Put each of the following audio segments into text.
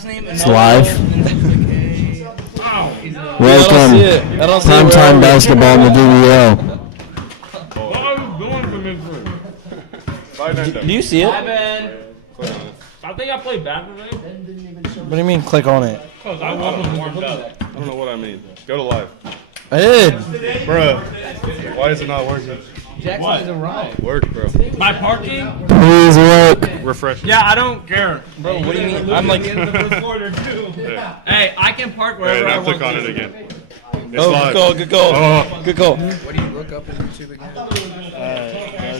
last name. It's live. Welcome. Primetime basketball in the DBL. Do you see it? I think I played back today. What do you mean click on it? Because I wasn't warmed up. I don't know what I mean. Go to live. I did. Bruh, why is it not working? Jackson hasn't arrived. Work, bro. My parking? Please work. Refresh. Yeah, I don't care. Bro, what do you mean? I'm like, Hey, I can park Hey, wherever I now want click on to. it again. It's oh, live. good goal. Oh. Good goal. What do you look up in YouTube again?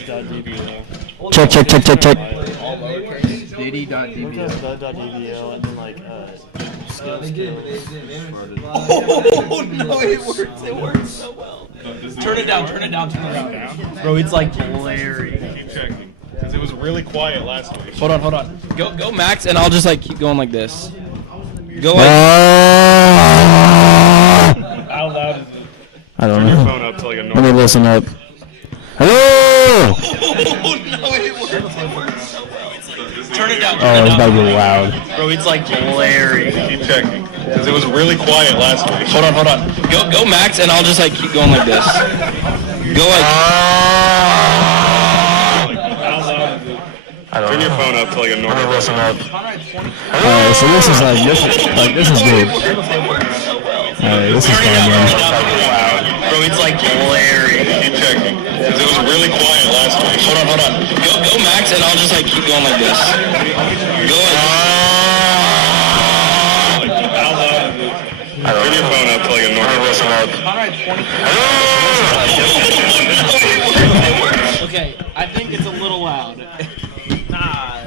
DBL. Check. All lowercase. Diddy.dbl. DBL and then like skills. Oh no, it works so well. Turn it down. Bro, it's like blaring. Keep checking. Because it was really quiet last week. Hold on. Go max, and I'll just like keep going like this. Go like. How loud is it? I don't Turn your know. phone up to like a Let me normal. listen up. Hello! Oh no, it works so well. It's like, turn it down. Oh, it's about to be loud. Bro, it's like blaring. Keep checking. Because it was really quiet last week. Hold on. Go max, and I'll just like keep going like this. Go like. How loud is it? Turn your phone up to like a normal. Listen up. Alright, so this is good. Alright, this is fun, man. Bro, it's like blaring. Keep checking. Because it was really quiet last week. Hold on. Go max, and I'll just like keep going like this. Go like. How loud is it? Turn your phone up to like a normal. Okay, I think it's a little loud. Nah.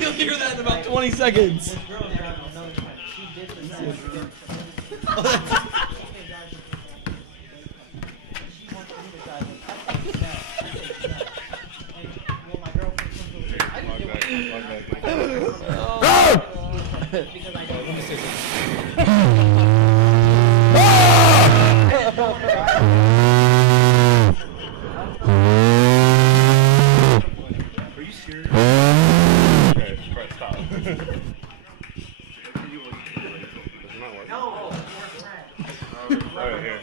You'll hear that in about 20 seconds. Okay, stop. Alright, here.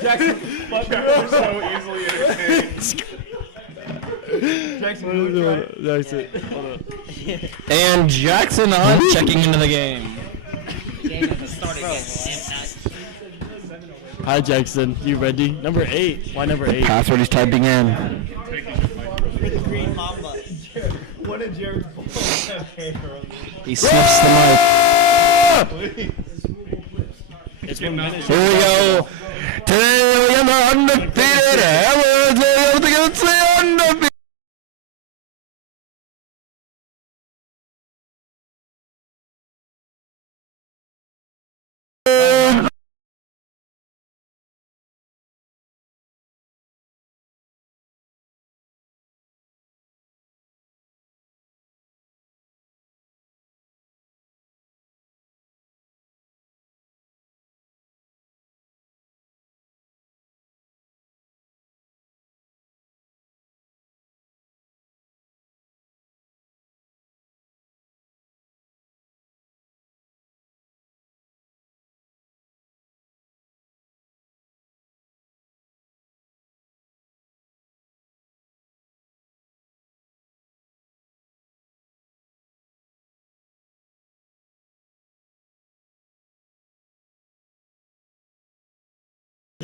Jackson, You're so easily entertained. That's it. Hold up. And Jackson on checking into the game. Hi Jackson, you ready? Number 8. Why number 8? Password he's typing in. He sniffs the mic. It's 1 minute. Here we go. Today we are the undefeated Hammerheads against the undefeated.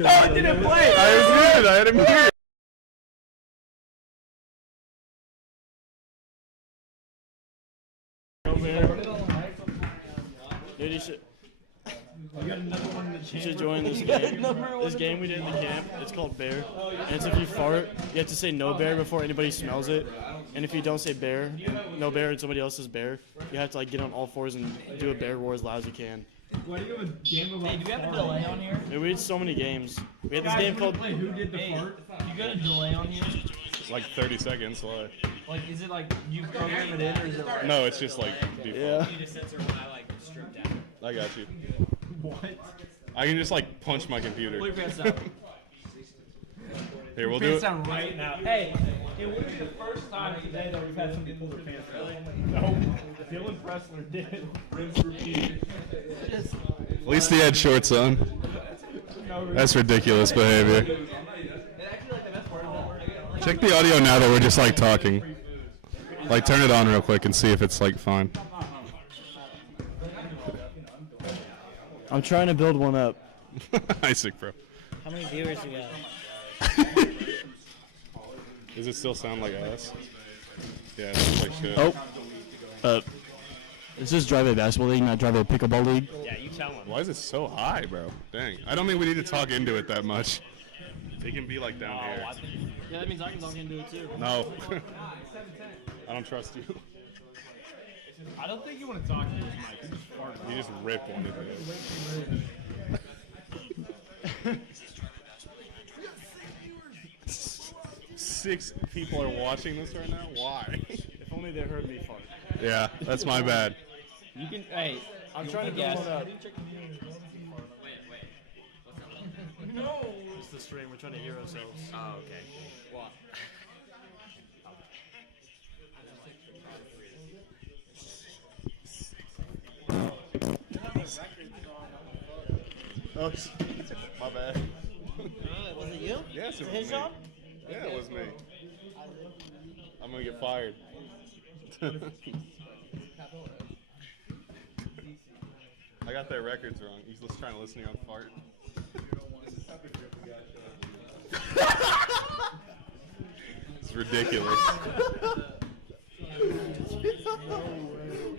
oh, it didn't play. I was good. I had him here. Dude, you should join this game. This game we did in the camp, it's called Bear. And it's if you fart, you have to say no bear before anybody smells it. And if you don't say bear, no bear, and somebody else says bear, you have to like get on all fours and do a bear roar as loud as you can. Why do you have a game about Hey, do we have a delay on here? Dude, we had so many games. We had this game called. Who did the Hey, fart? you got a delay on here? Like 30 seconds. Why? Like, is it like you program it in, or is it like? No, it's just like default. Yeah. I got you. What? I can just like punch my computer. Pull your pants down. Here, we'll do Pants it. down right now. Hey, it wouldn't be the first time today that we've had somebody pull their pants down. No. Dylan Pressler did. Rinse repeat. At least he had shorts on. That's ridiculous behavior. Check the audio now that we're just like talking. Like turn it on real quick and see if it's like fine. I'm trying to build one up. Isaac, bro. How many viewers you got? Does it still sound like ass? Yeah, it sounds like shit. This is Drive A Basketball League, not Drive A Pickleball League. Yeah, you tell him. Why is it so high, bro? Dang. I don't think we need to talk into it that much. It can be like down here. Yeah, that means I can talk into it too. No. I don't trust you. I don't think you want to talk to his mic. You just fart. You just rip one of it. 6 people are watching this right now? Why? If only they heard me fart. Yeah, that's my bad. You can. Hey, I'm trying to guess. build one up. No. It's the stream. We're trying to hear ourselves. Oh, okay. Well, Oh, my bad. Was it you? Yes, it was His me. job? Yeah, it was me. I'm gonna get fired. I got their records wrong. He's just trying to listen to you on fart. It's ridiculous.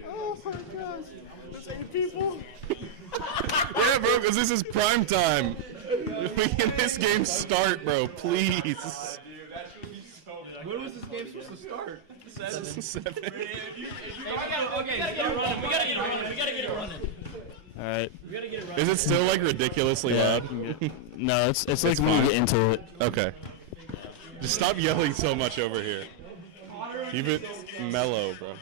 Oh my gosh. There's 8 people. Yeah, bro, because this is prime time. We can this game start, bro, please. When was this game supposed to start? 7. okay, we gotta get it running. We gotta get it running. All right. Is it still like ridiculously loud? No, it's like when fine. you get into it. Okay. Just stop yelling so much over here. Keep it mellow, bro.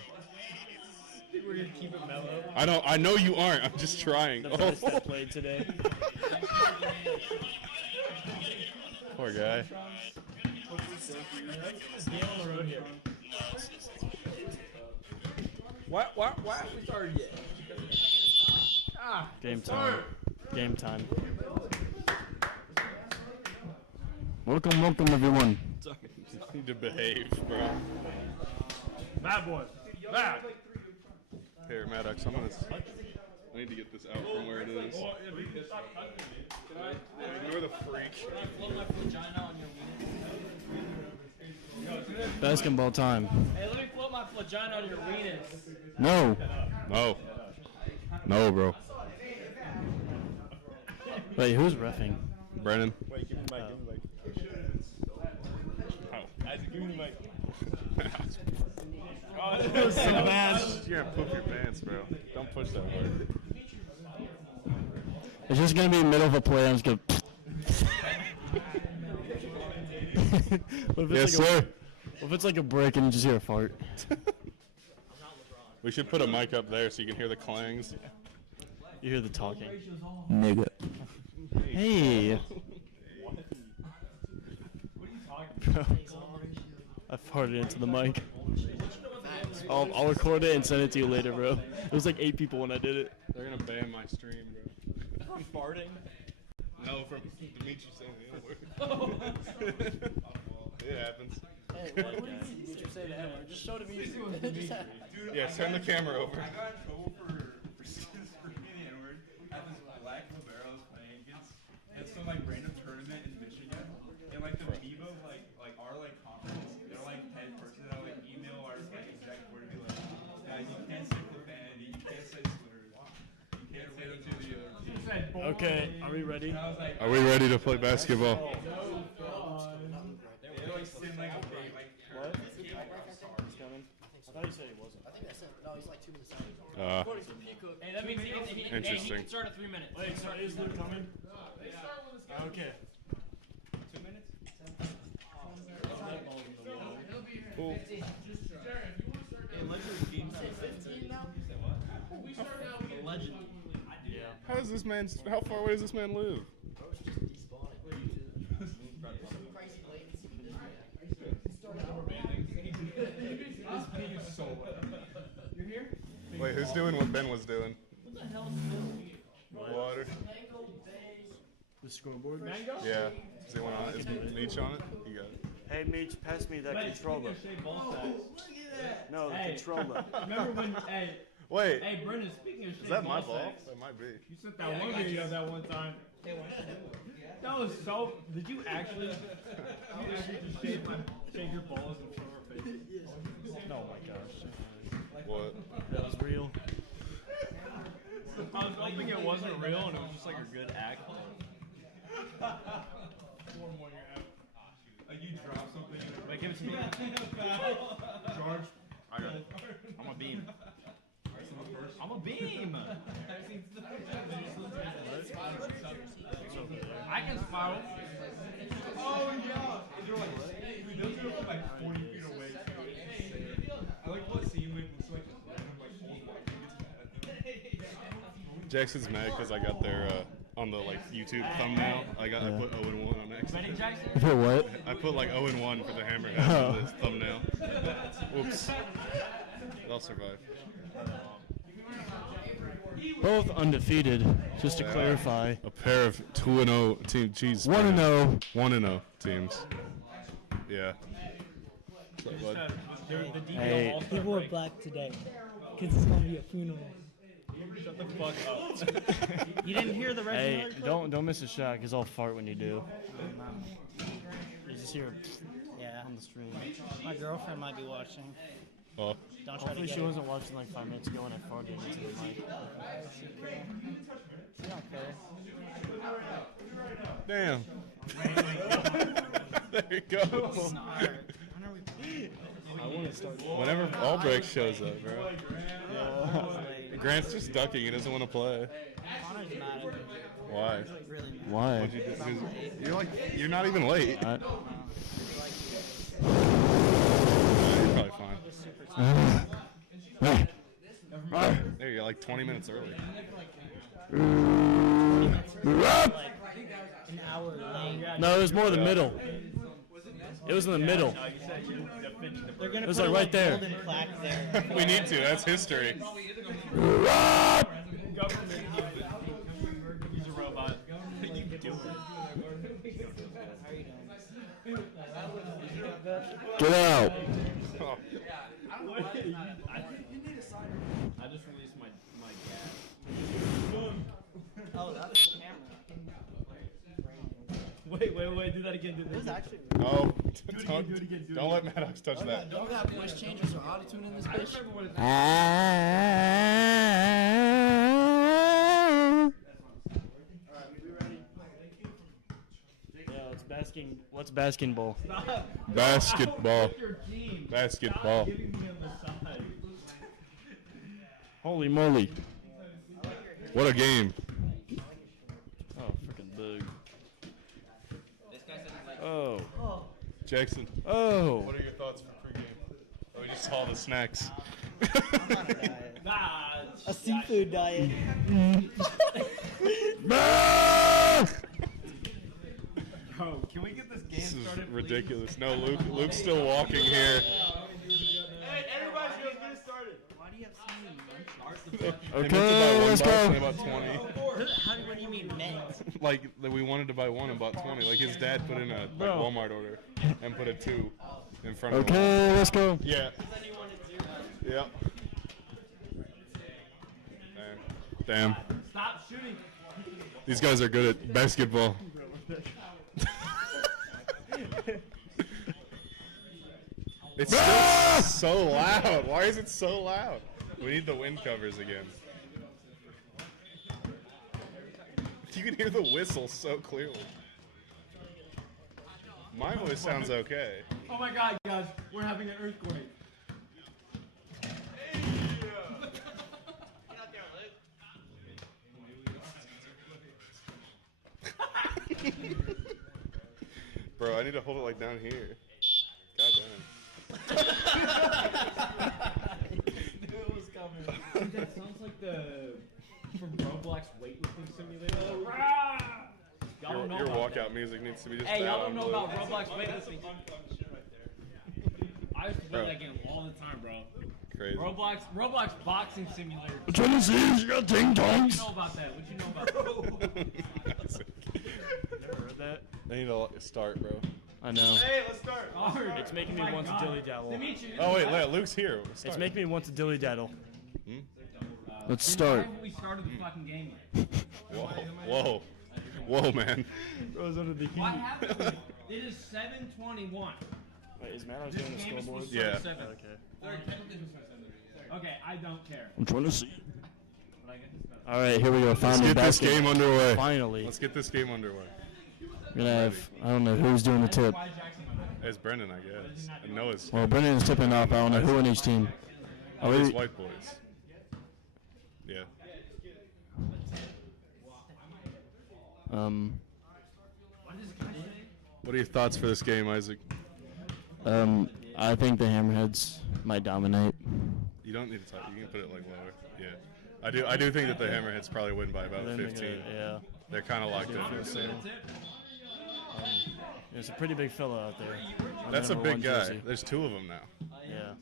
We're gonna keep it mellow. I know you aren't. I'm just trying. The Oh. first that played today. Poor guy. Why haven't we started yet? Game time. Game time. Welcome everyone. You need to behave, bro. Bad boy. Bad. Here, Maddox, I need to get this out from where it is. You're the freak. Basketball time. Hey, let me float my vagina on your weenus. No. No. No, bro. Wait, who's reffing? Brennan. Wait, give me the mic. Give me the mic. Isaac, give me the mic. Oh, that was so bad. You're gonna poop your pants, bro. Don't push that hard. It's just gonna be in the middle of a play. I'm just gonna. What if Yes, it's like sir. What if it's like a brick and you just hear a fart? We should put a mic up there so you can hear the clangs. You hear the talking. Nigga. Hey. Bro, I farted into the mic. I'll record it and send it to you later, bro. It was like 8 people when I did it. They're gonna ban my stream, bro. From farting? No, from Dimitri saying the N-word. It happens. Hey, what did you say to him? Just show it to me. Yeah, turn the camera over. I got in trouble for screaming the N-word at this black liberos playing against some like random tournament in Michigan. And like the Vivo like our like conference, they're like 10 person that like email our like exec board to be like, guys, you can't say profanity, you can't say slurs, you can't say them to the other team. Okay, are we ready? And I was like, Are we ready to play basketball? they like send like a big like What? thought you said he wasn't. I think that's it. No, he's like 2 minutes out. Hey, that means he Interesting. can start at 3 minutes. Wait, so is Luke coming? Okay. 2 minutes? Cool. Yeah. How does this man? How far away does this man live? Wait, who's doing what Ben was doing? Water. The scoreboard? Yeah. Is anyone on it? Is Meech on it? You got it. Hey, Meech, pass me that controller. No, the controller. Remember when? Hey, Wait. hey, Brendan. Speaking of Is that my ball? That might be. You sent that one video that one time. That was so. Did you actually? just shave your balls in front of our faces? Oh my gosh. What? That was real. I was hoping it wasn't real and it was just like a good act. Like you drop something. Wait, give it to me. George. I got it. I'm a beam. I'm a beam. I can spiral. Oh yeah. They're like, dude, those are like 40 feet away. I like what scene looks like just random like old white dude gets mad at them. Jackson's mad because I got their on the like YouTube thumbnail. I put 0-1 on X. Ready, Jackson? You put what? I put like 0-1 for the Hammerheads on this thumbnail. Oops. They'll survive. Both undefeated, just to clarify. A pair of 2-0 team. Jeez. 1-0. 1-0 teams. Yeah. What's up, bud? The DBL Hey. All-Star People were break. black today. Because it's going to be a funeral. Shut the fuck up. You didn't hear the Hey, Reggie don't miss a shot, because I'll fart when you do. You just hear Yeah. on the stream. My girlfriend might be watching. Oh. Don't try to Hopefully get she her. wasn't watching like 5 minutes ago when I farted into the mic. She don't care. Damn. There you go. Whenever Albrecht shows up, bro. Grant's just ducking. He doesn't want to play. Connor's mad at me. Why? Really mad. Why? What'd you do? You're not even late. You're probably fine. There you go, like 20 minutes early. Like an hour late. No, it was more the middle. It was in the middle. They're going It to was put like a right there. golden plaque there. We need to. That's history. He's a robot. What are you doing? Get out. Oh. I just released my gas. Oh, that was the camera. Wait, do that again. Do that again. Actually, Oh, don't let Maddox touch that. don't got voice changes or auto-tune in this bitch. Yeah, it's basking. What's basketball? Basketball. Your team. Basketball. Giving me on the side. Holy moly! What a game. Oh, freaking bug. Oh. Jackson, Oh. what are your thoughts for pregame? Oh, we just saw the snacks. Nah. A seafood diet. Bro, can we get this game This is started? please? ridiculous. No, Luke's still walking here. Hey, everybody's gonna get it started. Why do you have so many munchies? They meant to buy Okay, one let's box go. and they bought 20. What do you mean meant? Like we wanted to buy one and bought 20. Like his dad put in a like, Bro. Walmart order and put a 2 in front of him. Okay, let's go. Yeah. Yep. Damn. Stop shooting. These guys are good at basketball. It's still so loud. Why is it so loud? We need the wind covers again. You can hear the whistle so clearly. My voice sounds okay. Oh my god, guys, we're having an earthquake. Bro, I need to hold it like down here. God damn. Knew it was coming. Dude, that sounds like the from Roblox weightlifting simulator. Y'all don't know Your about walkout that. music needs to be just Hey, y'all down don't know low. about Roblox weightlifting. I used to play Bro. that game all the time, bro. Crazy. Roblox boxing simulator. I'm trying to see you got ding What dongs. you know about that? What you know about that? Never heard that. I need to start, bro. I know. Hey, let's start. It's making me Oh my want to God. dilly daddle. Dimitri, Oh wait, Luke's here. Let's It's start. making me want to dilly daddle. Let's Why start. haven't we started the fucking game yet? Whoa, man. Goes under the What happened? It is 7:21. Wait, is Matt This doing the game is scoreboard? supposed to start Yeah. at 7. Okay. Okay, I don't care. I'm trying to see. But I get this better. All right, here we go. Let's Finally, get this basket. game underway. Finally. Let's get this game underway. We're gonna have. I don't know who's doing the tip. Why Jackson went there? It's Brendan, I guess. And Noah's. Well, Brendan is tipping off. I don't know who on each team. All these white boys. Yeah. What does guy say? What are your thoughts for this game, Isaac? I think the Hammerheads might dominate. You don't need to talk. You can put it like lower. Yeah. I do think that the Hammerheads probably win by about Then they're 15. gonna- yeah. They're kind of locked in. There's a pretty big fella out there. on That's the a number big one guy. jersey. There's 2 of them now. Yeah.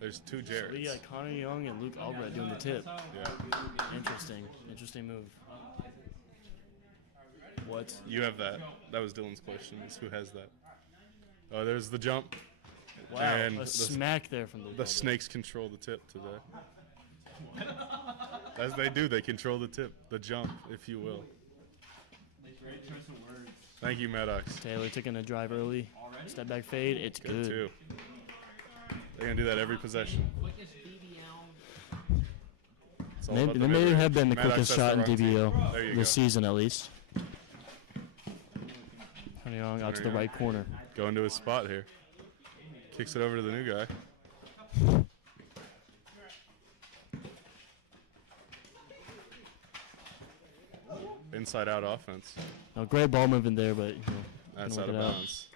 There's 2 We Jareds. got Connor Young and Luke Albrecht doing the tip. Yeah. Interesting move. What? You have that. That was Dylan's question. Is who has that? Oh, there's the jump. Wow, And a the- smack there from Luke The Albrecht. snakes control the tip today. As they do, they control the tip, the jump, if you will. Great choice of words. Thank you, Maddox. Taylor taking a drive early. Step back fade. It's Good good. too. They're gonna do that every possession. Quickest BBL. It's all Maybe about the they may mid-range. have been the Maddox, quickest that's shot in the wrong team. DBL There you go. this season, at least. Connor Young out to the Connor right corner. Going to his spot here. Kicks it over to the new guy. Inside out offense. No, great ball moving there, but That's Gonna out of work it out. bounds.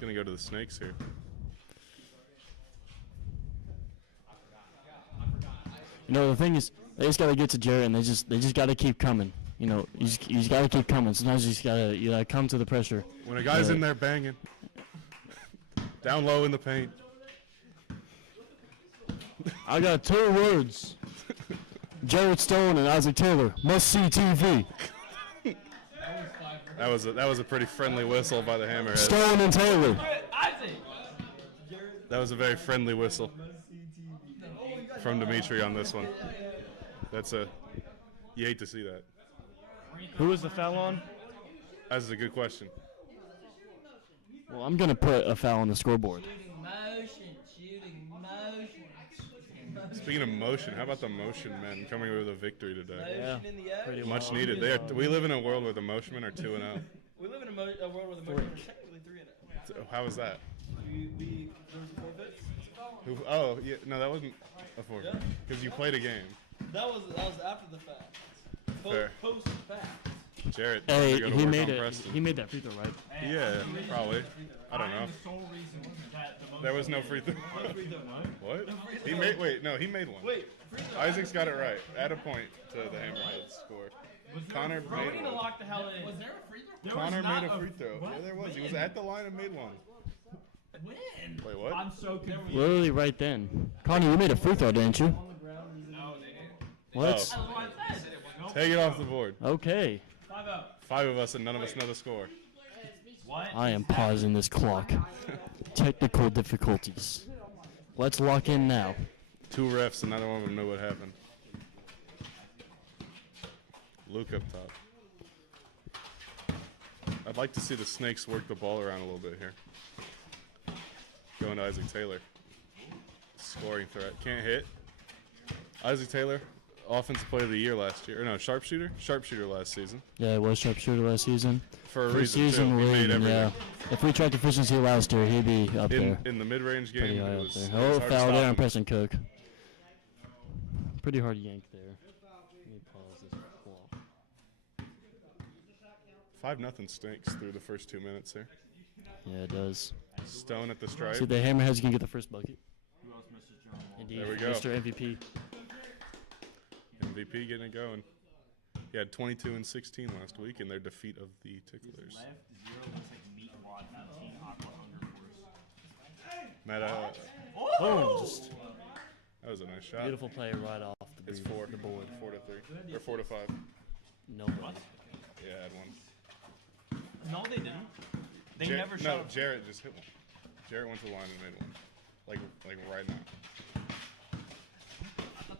Gonna go to the snakes here. the thing is, they just gotta get to Jarrett, and they just gotta keep coming. You just gotta keep coming. Sometimes you gotta come to the pressure. When a guy's Yeah. in there banging, down low in the paint. I got 2 words. Jarrett Stone and Isaac Taylor must see TV. That was a pretty friendly whistle by the Hammerheads. Stone and Taylor. Isaac! That was a very friendly whistle from Dimitri on this one. You hate to see that. Who was the foul on? That's a good question. Well, I'm gonna put a foul on the scoreboard. Shooting motion. Speaking of motion, how about the motion men coming away with a victory today? Yeah. In the ocean. Pretty Much well. needed. We live in a world where the motion men are 2-0. We live in a world where the motion are technically 3-0. So how was that? There was a forfeit. Oh, yeah, no, that wasn't a forfeit. Because you played a game. That was after the fact. Fair. Post fact. Jarrett, Hey, you gotta he work made on it. Preston. He made that free throw, right? Yeah, probably. I don't know. The sole reason that the most There was no free throw. What? He made one. Wait, Isaac's got it right. Add a point to the Hammerheads score. Connor Bro, we need made to one. lock the hell in. Was there a free throw? Connor made a free throw. Yeah, there was. He was at the line and made one. When? Wait, what? I'm so confused. Literally right then. Connie, you made a free throw, didn't you? No, they didn't. What? That's what I said. Take it off the board. Okay. 5-0. 5 of us and none of us know the score. What? I am pausing this clock. Technical difficulties. Let's lock in now. 2 refs and neither one of them know what happened. Luke up top. I'd like to see the Snakes work the ball around a little bit here. Going to Isaac Taylor. Scoring threat. Can't hit. Isaac Taylor, offensive player of the year last year. Or no, sharpshooter? Sharpshooter last season. Yeah, it was sharpshooter last season. For a For reason, season too. He made leading, everything. yeah. If we tracked efficiency last year, he'd be up there. In the mid-range Pretty game, high it up was, there. it was Oh, hard to foul stop there him. on Preston Cook. Pretty hard yank there. Let me pause this clock. 5-0 Snakes through the first 2 minutes here. Yeah, it does. Stone at the stripe. See, the Hammerheads can get the first bucket. Who else misses Jerome? Indeed, There we go. Mr. MVP. MVP getting it going. He had 22 and 16 last week in their defeat of the Ticklers. Left 0 looks like meat wad 19 aqua hunger force. Meta, Boom! Just that was a nice shot. beautiful play right off the It's board. 4 to 3 or 4 to 5. No one. Yeah, I had one. No, they didn't. They Jar- never no, shot. Jarrett just hit one. Jarrett went to the line and made one. Like right now.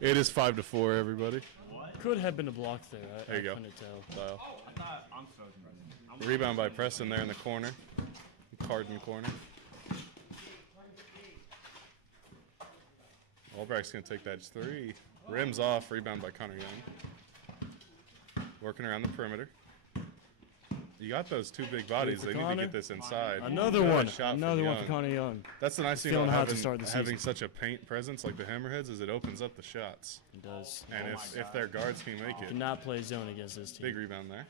It is 5 to 4, everybody. Could have been a block there. There you go. Couldn't tell. Lyle. I thought I'm so Rebound by Preston there in the corner. Carden corner. Albrecht's going to take that 3. Rims off. Rebound by Connor Young. Working around the perimeter. You got those two big bodies. They need to Connor. get this inside. Another Got a one. shot from Another one for Young. Connor Young. That's the nice thing Feeling about hot to start the having season. such a paint presence like the Hammerheads is it opens up the shots. It does. And if their guards can make it, Cannot play zone against this team. big rebound there.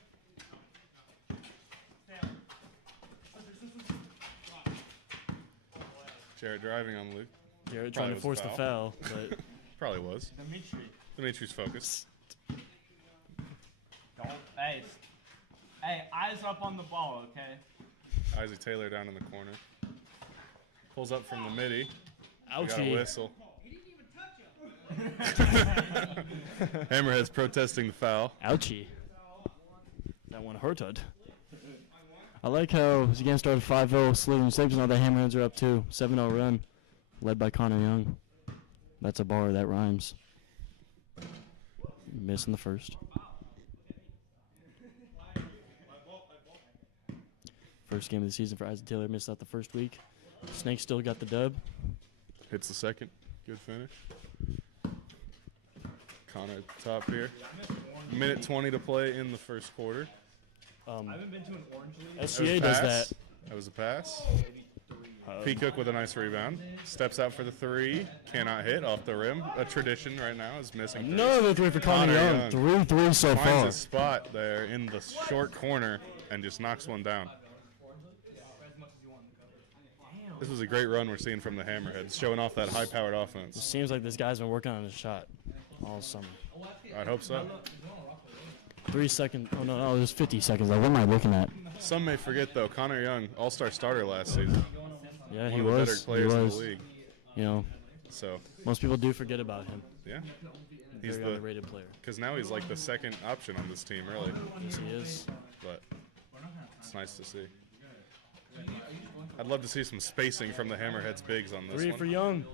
Jarrett driving on Luke. Jarrett Probably trying to was force a the foul, but Probably was. Dimitri. Dimitri's focused. Don't. Hey, eyes up on the ball, okay? Isaac Taylor down in the corner. Pulls up from the midi. We got a ouchie. whistle. Hammerheads protesting the foul. Ouchie. That one hurted. I like how this game started 5-0, Sliven Saves, now the Hammerheads are up 2. 7-0 run, led by Connor Young. That's a bar, that rhymes. Missing the first. First game of the season for Isaac Taylor, missed out the first week. Snake still got the dub. Hits the second. Good finish. Connor at the top here. Minute 20 to play in the first quarter. I haven't been to an orange league. That was SCA a does pass. that. That was a pass. P. Cook with a nice rebound. Steps out for the 3. Cannot hit off the rim. A tradition right now is missing. threes. Another 3 for Connor Young. 3 3 so Finds far. a spot there in the short corner and just knocks one down. This was a great run we're seeing from the Hammerheads, showing off that high-powered It offense. seems like this guy's been working on his shot all summer. I'd hope so. 3 seconds. Oh, no, it was 50 seconds. Like, what am I looking at? Some may forget, though, Connor Young, all-star starter last season. Yeah, One he of the better was. He players in the was. league. You know, So, most people do forget about him. yeah. He's Very the underrated player. because now he's like the second option on this team, really. Yes, he is. But it's nice to see. I'd love to see some spacing from the Hammerheads bigs on this 3 one. for Young.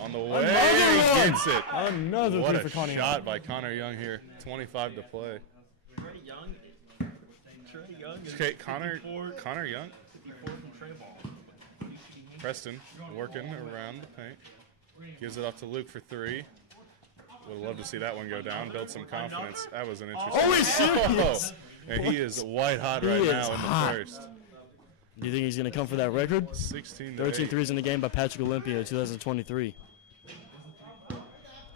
On the way, Another one! gets it. Another What 3 a for Connor shot Young. by Connor Young here. 25 to play. Trey Young. Trey Young is Okay, Connor Young. 54 from Trey Ball. Preston working around the paint. Gives it off to Luke for 3. Would love to see that one go down. Build some confidence. That was an interesting. Oh, he's serious! And he is white hot He right is now in the hot. first. Do you think he's going to come for that record? 16 to 13 8. threes in the game by Patrick Olympia, 2023.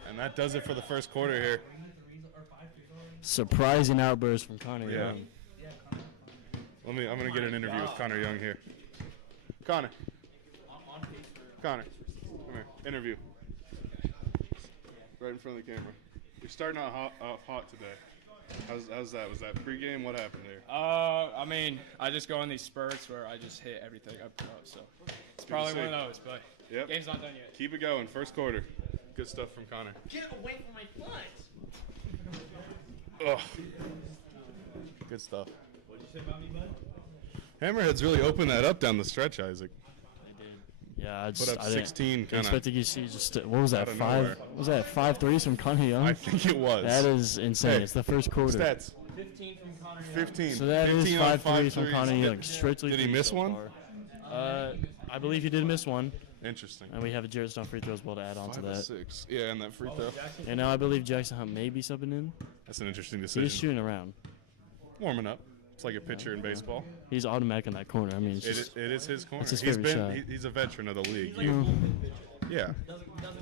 And that does it for the first quarter here. Surprising outburst from Connor Yeah. Young. I'm gonna get an interview with Connor Young here. Connor, come here. Interview. Right in front of the camera. You're starting out hot today. How's that? Was that pregame? What happened there? I mean, I just go in these spurts where I just hit everything I put up, so it's probably one of those, but Yep. game's not done yet. Keep it going. First quarter. Good stuff from Connor. Get away from my foot. Ugh. Good stuff. What'd you say about me, bud? Hammerheads really opened that up down the stretch, Isaac. Yeah, I Put just up I didn't 16 kind expect of. you see just what was that, out of 5? nowhere. Was that 5 threes from Connor Young? I think it was. That is insane. Hey, It's the first quarter. Stats. 15 from Connor Young. 15. So that 15 is on 5 threes from threes. Connor Young. Strictly Did he threes miss so one? far. I believe he did miss one, Interesting. and we have a Jared Stone free throw as well to add on to 5 of that. 6. Yeah, and that free throw. And now I believe Jackson Hunt may be subbing in. That's an interesting He's decision. shooting around. Warming up. It's like a pitcher in baseball. He's automatic in that corner. I mean, it's just It is his corner. It's his He's favorite been shot. he's a veteran of the league. Yeah. Doesn't come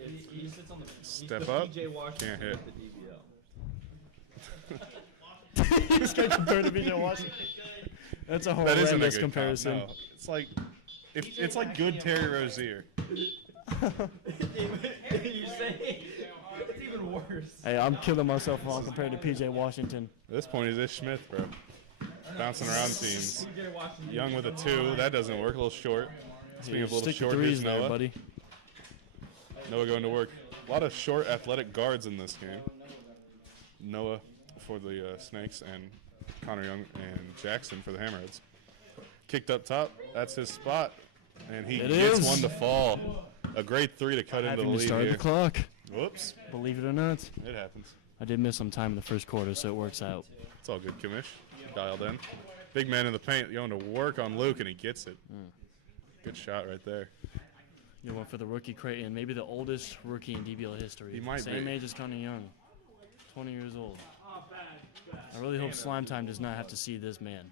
in. He sits on the Step up. PJ Washington Can't hit. of the DBL. he's getting compared to BJ Washington. That's a That isn't a horrendous good comparison. Comp, no. It's like it's like good Terry Rozier. You say it's even worse. Hey, I'm killing myself while I'm compared to PJ Washington. At this point, he's Ish Smith, bro. Bouncing around teams. Young with a 2. That doesn't work. A little short. Speaking of a little Stick to short, threes here's there, Noah. buddy. Noah going to work. A lot of short, athletic guards in this game. Noah for the Snakes and Connor Young and Jackson for the Hammerheads. Kicked up top. That's his spot. And he gets one to fall. A great 3 to cut into the Having to lead start here. the clock. Whoops. Believe it or not. It happens. I did miss some time in the first quarter, so it works out. It's all good, Kamish. Dialed in. Big man in the paint going to work on Luke, and he gets it. Good shot right there. You went for the rookie Creighton, maybe the oldest rookie in DBL history. He might Same be. age as Connor Young, 20 years old. I really hope Slime Time does not have to see this man.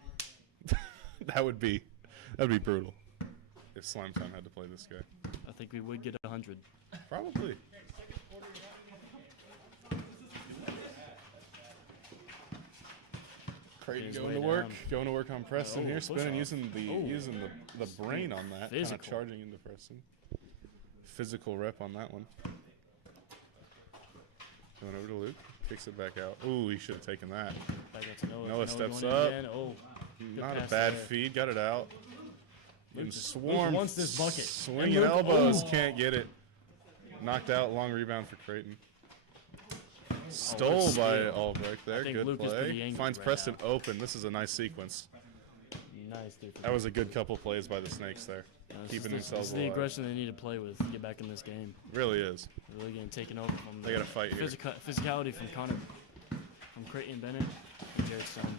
That'd be brutal if Slime Time had to play this guy. I think we would get 100. Probably. Creighton His going way to work. down. Going to work on Preston Oh, here. push Spinning, off. using the brain on that. Kind of Physical. charging into Preston. Physical rep on that one. Going over to Luke. Kicks it back out. Ooh, he should have taken that. Back up to Noah. Noah steps going in up. again. Oh, good Not a pass bad there. feed. Got it out. And Luke swarm. wants this bucket. Swinging And Luke- elbows. oh. Can't get it. Knocked out. Long rebound for Creighton. Stole by steal. Albrecht there. think Good Luke is play. pretty angry Finds right Preston now. open. This is a nice sequence. Nice, dude. That was a good couple plays by the Snakes there. Keeping This themselves is the alive. aggression they need to play with. Get back in this game. Really is. They're really getting taken over from They gotta fight here. physicality from Connor, from Creighton Bennett, and Jared Stone.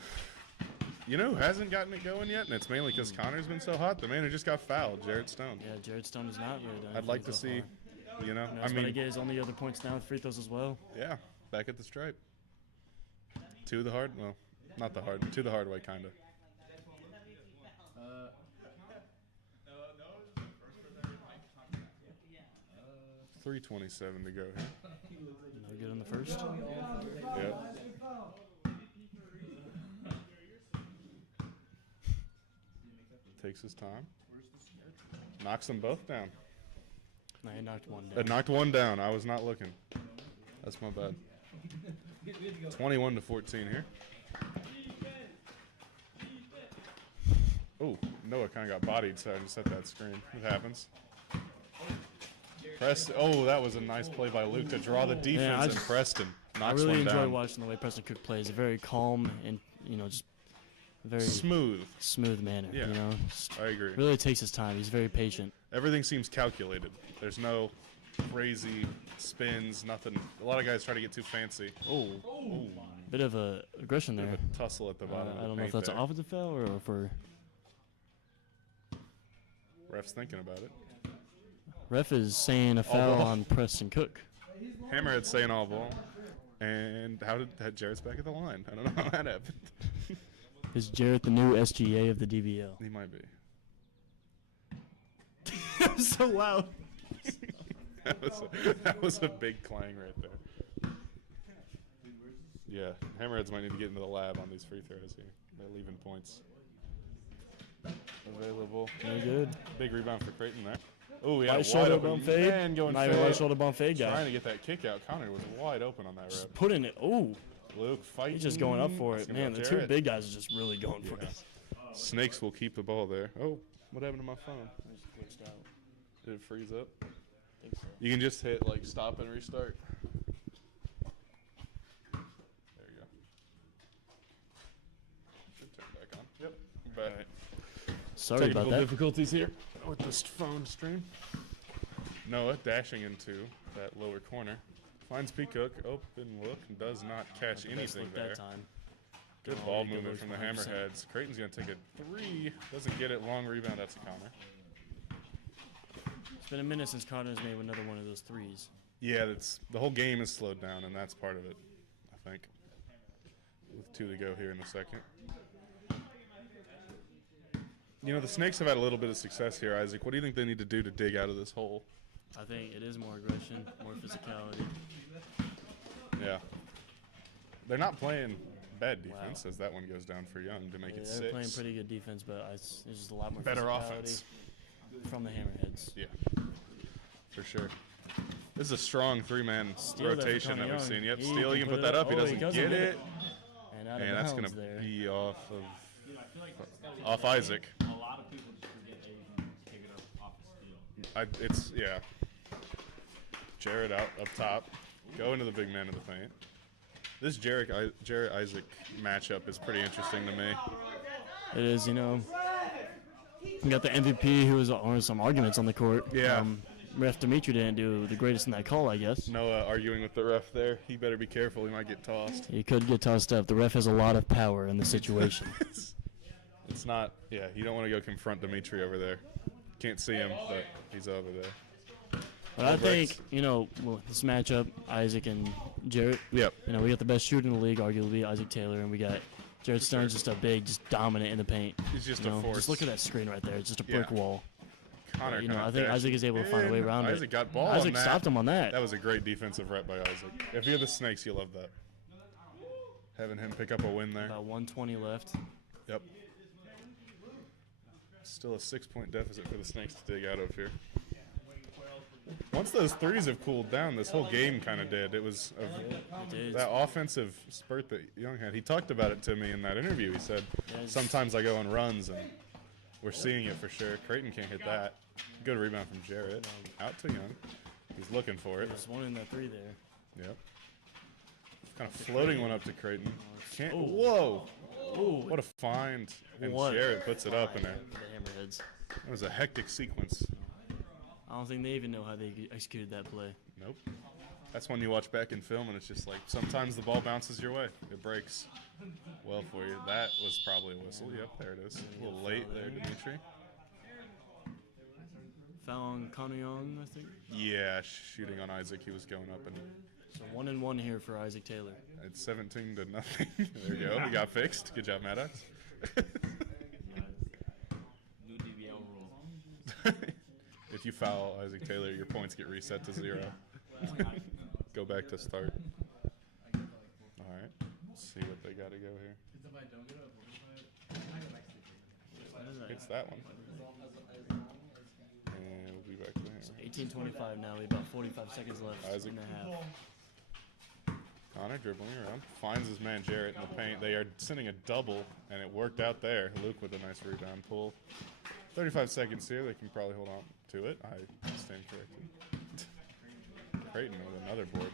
You know who hasn't gotten it going yet? And it's mainly because Connor's been so hot. The man who just got fouled, Jared Stone. Yeah, Jared Stone is not really done. I'd like to anything so see, far. you know, You know, I he's about to mean, get his only other points now with free throws as well. yeah, back at the stripe. To the hard, well, not the hard, to the hard way, kind of. 3:27 to go here. No good in the first. Yep. Takes his time. Knocks them both down. No, he knocked one down. Knocked one down. I was not looking. That's my bad. 21-14 here. Oh, Noah kind of got bodied, so I just set that screen. It happens. Preston. Oh, that was a nice play by Luke to draw the defense, and Preston I knocks really one enjoy down. watching the way Preston Cook plays. A very calm and, you know, just very Smooth manner. Yeah. You know, just I agree. really takes his time. He's very patient. Everything seems calculated. There's no crazy spins, nothing. A lot of guys try to get too fancy. Oh, bit of a aggression Bit there. of a tussle at the bottom of I the don't know if paint that's an there. offensive foul or for Ref's thinking about it. ref is saying a foul ball. on Preston Cook. Hammerhead saying all ball. And how did that Jared's back at the line? I don't know how that happened. Is Jarrett the new SGA of the DBL? He might be. So loud. that was a big clang right there. Yeah, Hammerheads might need to get into the lab on these free throws here. They're leaving points. Available. Very good. Big rebound for Creighton there. Oh, yeah, Right wide shoulder open bump fade. man going Not even fade. right shoulder bump fade guy. Trying to get that kick out. Connor was wide open on that Just rep. putting it. Oh, Luke fighting. he's just going up for That's it. gonna Man, go the two Jarrett. big guys are just really going for Yeah. it. Snakes will keep the ball there. Oh, what happened to my phone? Did it freeze up? Think so. You can just hit like stop and restart. There you go. Should turn back on. Yep. Back. Sorry Technical about that. difficulties here with this phone stream. Noah dashing into that lower corner. Finds Peacock. Open look. Does not catch Best anything look there. that time. Good Oh, ball good movement looks from the 100%. Hammerheads. Creighton's going to take a three. Doesn't get it. Long rebound. That's a Connor. It's been a minute since Connor's made another one of those threes. Yeah, that's the whole game is slowed down, and that's part of it, I think. With 2 to go here in the second. You know, the Snakes have had a little bit of success here, Isaac. What do you think they need to do to dig out of this hole? I think it is more aggression, more physicality. Yeah. They're not playing bad defense as that one goes down for Young to make it They're 6. playing pretty good defense, but there's just a lot more Better physicality offense. from the Hammerheads. Yeah, for sure. This is a strong 3-man Steal there for rotation Conor that we've Young. seen. Yep, He Steele, he can can put that up. He doesn't get it. And out of And that's going bounds to there. be off of I feel like off Isaac. a lot of people just forget that you can pick it up off the steal. Yeah. Jarrett out up top. Go into the big man of the paint. This Jarrett Isaac matchup is pretty interesting to me. It is, you know. We got the MVP who was on some arguments on the court. Yeah. Ref Dimitri didn't do the greatest in that call, I guess. Noah arguing with the ref there. He better be careful. He might get tossed. He could get tossed up. The ref has a lot of power in the situation. It's not. Yeah, you don't want to go confront Dimitri over there. Can't see him, but he's over there. But I think, you know, this matchup, Isaac and Jarrett. Yep. You know, we got the best shooter in the league, arguably, Isaac Taylor, and we got Jarrett Stearns, just a big, just dominant in the paint. He's just you a know, force. Just look at that screen right there. It's just a brick wall. Connor You know, kinda I think dashed Isaac is able to find a way in. around it. Isaac got ball Isaac on that. stopped him on that. That was a great defensive rep by Isaac. If you're the Snakes, you love that. Having him pick up a win there. About 120 left. Yep. Still a 6-point deficit for the Snakes to dig out of here. Once those threes have cooled down, this whole game kind of did. It was that offensive spurt that Young had. He talked about it to me in that interview. He said, sometimes I go on runs, and we're seeing it for sure. Creighton can't hit that. Good rebound from Jarrett. Out to Young. He's looking for it. There's one in that three there. Yep. Kind of floating one up to Creighton. Can't. Whoa! Ooh. What a find. And What Jarrett puts it up in there. The Hammerheads. That was a hectic sequence. I don't think they even know how they executed that play. Nope. That's when you watch back in film and it's just like sometimes the ball bounces your way. It breaks. Well for you. That was probably a whistle. Yep, there it is. A little late there, Dimitri. Foul on Conor Young, I think. Yeah, shooting on Isaac. He was going up and So 1-1 here for Isaac Taylor. it's 17 to nothing. There you go. We got fixed. Good job, Maddox. New DBL rule. If you foul Isaac Taylor, your points get reset to 0. Go back to start. All right. Let's see what they got to go here. It's that one. And we'll be back to him. 18:25 now. We have about 45 seconds left Isaac. in the half. Connor dribbling around. Finds his man Jarrett in the paint. They are sending a double, and it worked out there. Luke with a nice rebound pull. 35 seconds here. They can probably hold on to it. I stand corrected. Creighton with another board.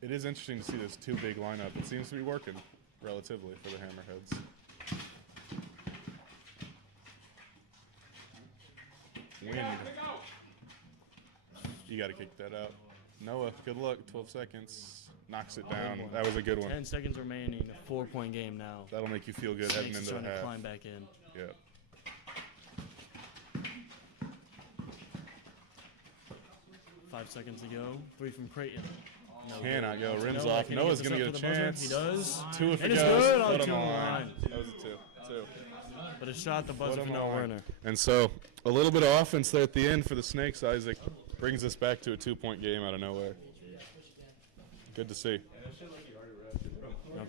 It is interesting to see this two big lineup. It seems to be working relatively for the Hammerheads. Wind. You got to kick that out. Noah, good luck. 12 seconds. Knocks it down. That was a good one. 10 seconds remaining. A 4-point game now. That'll make you feel good heading Snakes into the trying to half. climb back in. Yeah. 5 seconds to go. 3 from Creighton. No Cannot good. go. Rims Noah, off. can he Noah's get going to this get a up for the buzzer? chance. He does. 2 if it And goes. it's good. Put On him 2 on the on. line. That was a 2. But a shot the buzzer Put for him no on. Werner. And so a little bit of offense there at the end for the Snakes. Isaac brings us back to a 2-point game out of nowhere. Good to see.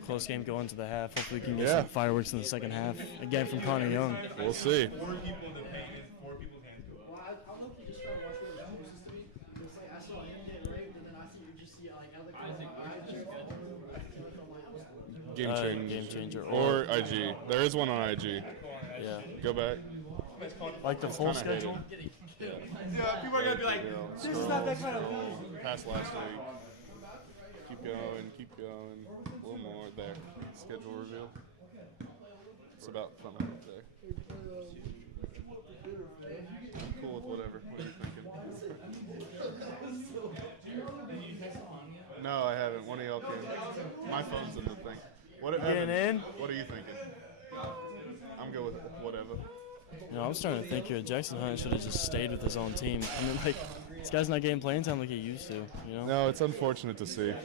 Close game going to the half. Hopefully we can get some fireworks in the second half. Again from Conor Young. We'll see. 4 people in the paint and 4 people's hands go up. I don't know if you just try to watch what it was supposed to be. It's like I saw him get raped, and then I see you just see like Alec Game changer. Or IG. There is one on IG. Yeah. Go back. Like the full schedule? Yeah, people are gonna be like, this is not that kind of thing. Past last week. Keep going, keep going. A little more there. Schedule reveal. It's about something right there. I'm cool with whatever. What are you thinking? No, I haven't. One of y'all can. My phone's in the thing. What, Getting in? What are you thinking? I'm good with whatever. You know, I was starting to think here Jackson Hunt should have just stayed with his own team. I mean, like, this guy's not getting playing time like he used to, you know? No, it's unfortunate to see. It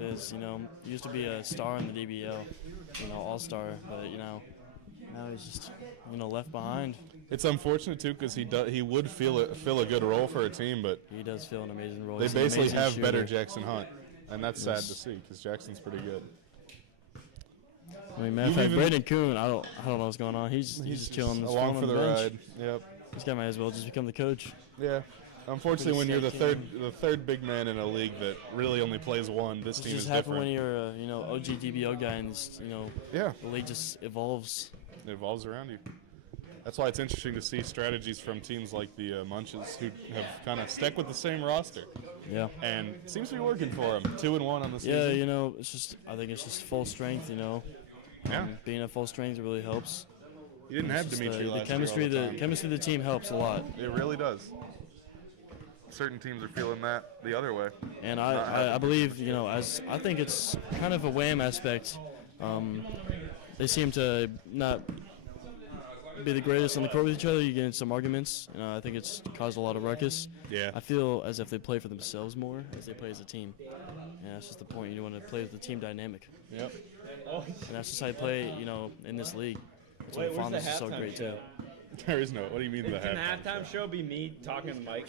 is, you know. He used to be a star in the DBL, you know, all-star, but, you know, now he's just, you know, left behind. It's unfortunate, too, because he would fill a good role for a team, but he does fill an amazing role. they He's an basically amazing have shooter. better Jackson Hunt. And that's sad to see because Jackson's pretty good. I mean, matter of fact, Braden Kuhn, I don't know what's going on. He's just chilling along for on the bench. ride. Yep. This guy might as well just become the coach. Yeah. Unfortunately, when you're the third big man in a league that really only plays one, this team is different. It just happens when you're a OG DBL guy and yeah, the league just evolves. It evolves around you. That's why it's interesting to see strategies from teams like the Munches who have kind of stuck with the same roster. Yeah. And it seems to be working for them. 2-1 on the season. Yeah, I think it's just full strength. Yeah. Being at full strength really helps. You didn't have Dimitri last chemistry. year all the time. The chemistry of the team helps a lot. It really does. Certain teams are feeling that the other way. And I believe, I think it's kind of a wham aspect. They seem to not be the greatest on the court with each other. You get in some arguments. I think it's caused a lot of ruckus. Yeah. I feel as if they play for themselves more as they play as a team. And that's just the point. You want to play with the team dynamic. Yep. And that's just how you play, in this league. That's why Fondas is so great too. There is no. What do you mean the halftime? Can the halftime show be me talking to Mike?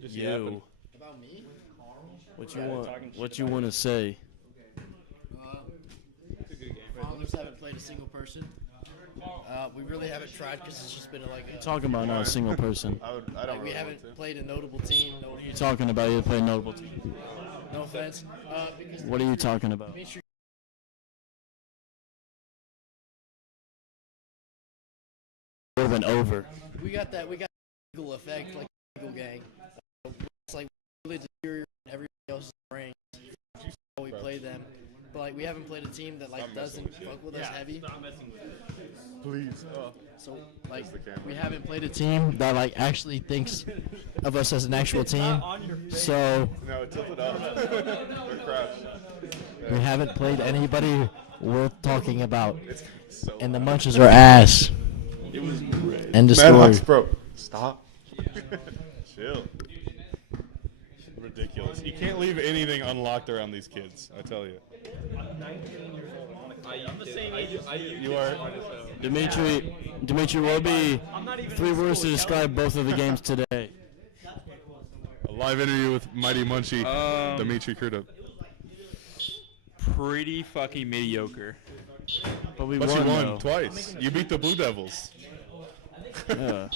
Just you. yapping. About me? What you want to say? Founders haven't played a single person. We really haven't tried because it's just been Talking about not a single person. I don't. We haven't played a notable team. What are you talking about? You play a notable team. No offense. What are you talking about? Would have been over. We got the Eagle effect, like the Eagle gang. It's like really superior in everybody else's range. We play them, but we haven't played a team that doesn't fuck with us heavy. Please. So we haven't played a team that actually thinks of us as an actual team. So No, it tilted up. We're crushed. we haven't played anybody worth talking about, So and the Munches are ass. It was great. End of story. Madhawks, bro. Stop. Chill. Ridiculous. You can't leave anything unlocked around these kids, I tell you. I'm 19 years old. I'm the same age as you. You are. Dimitri will be 3 words to describe both of the games today. A live interview with Mighty Munchie, Dimitri Krudup. Pretty fucking mediocre. But you won twice. You beat the Blue Devils. Yeah.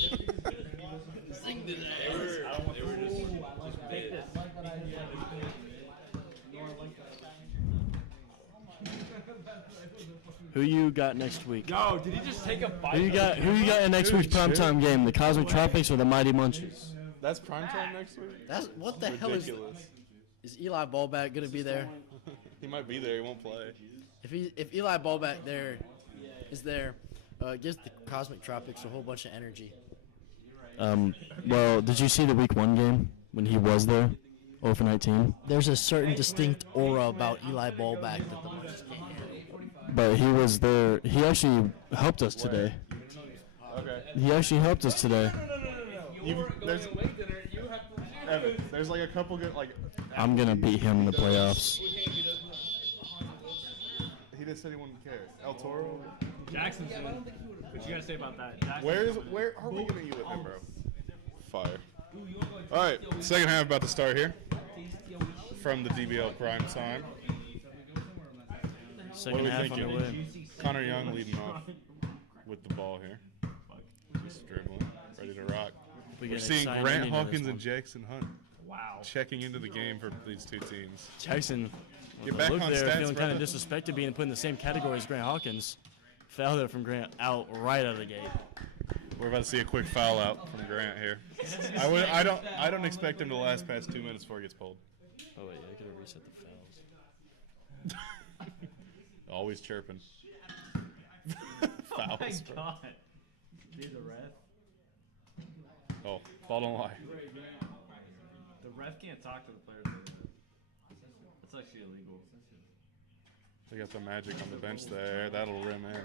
Who you got next week? Yo, did he just take a bite? Who you got in next week's primetime game? The Cosmic Tropics or the Mighty Munchies? That's primetime next week? That's what the hell is Eli Ballback gonna be there? He might be there. He won't play. If Eli Ballback is there, it gives the Cosmic Tropics a whole bunch of energy. Well, did you see the week 1 game when he was there? 0 for 19. There's a certain distinct aura about Eli Ballback that the Munchies can't handle. But he was there. He actually helped us today. Okay. He actually helped us today. There's a couple good I'm gonna beat him in the playoffs. He just said he wouldn't care. El Toro. Jackson's in. What you gotta say about that? Where are we gonna eat with him, bro? Fire. All right, second half about to start here from the DBL Primetime. Second half underway. Connor Young leading off with the ball here. Just dribbling, ready to rock. We're seeing Grant Hawkins and Jackson Hunt. Wow. Checking into the game for these two teams. Jackson, get back on stats, feeling kind of disrespected being put in the same category as Grant Hawkins. Foul there from Grant right out of the gate. We're about to see a quick foul out from Grant here. I don't expect him to last past 2 minutes before he gets pulled. Oh wait, I could have reset the fouls. Always chirping. Oh my god. Be the ref. Oh, ball don't lie. The ref can't talk to the players. That's actually illegal. They got the Magic on the bench there. That'll rim in.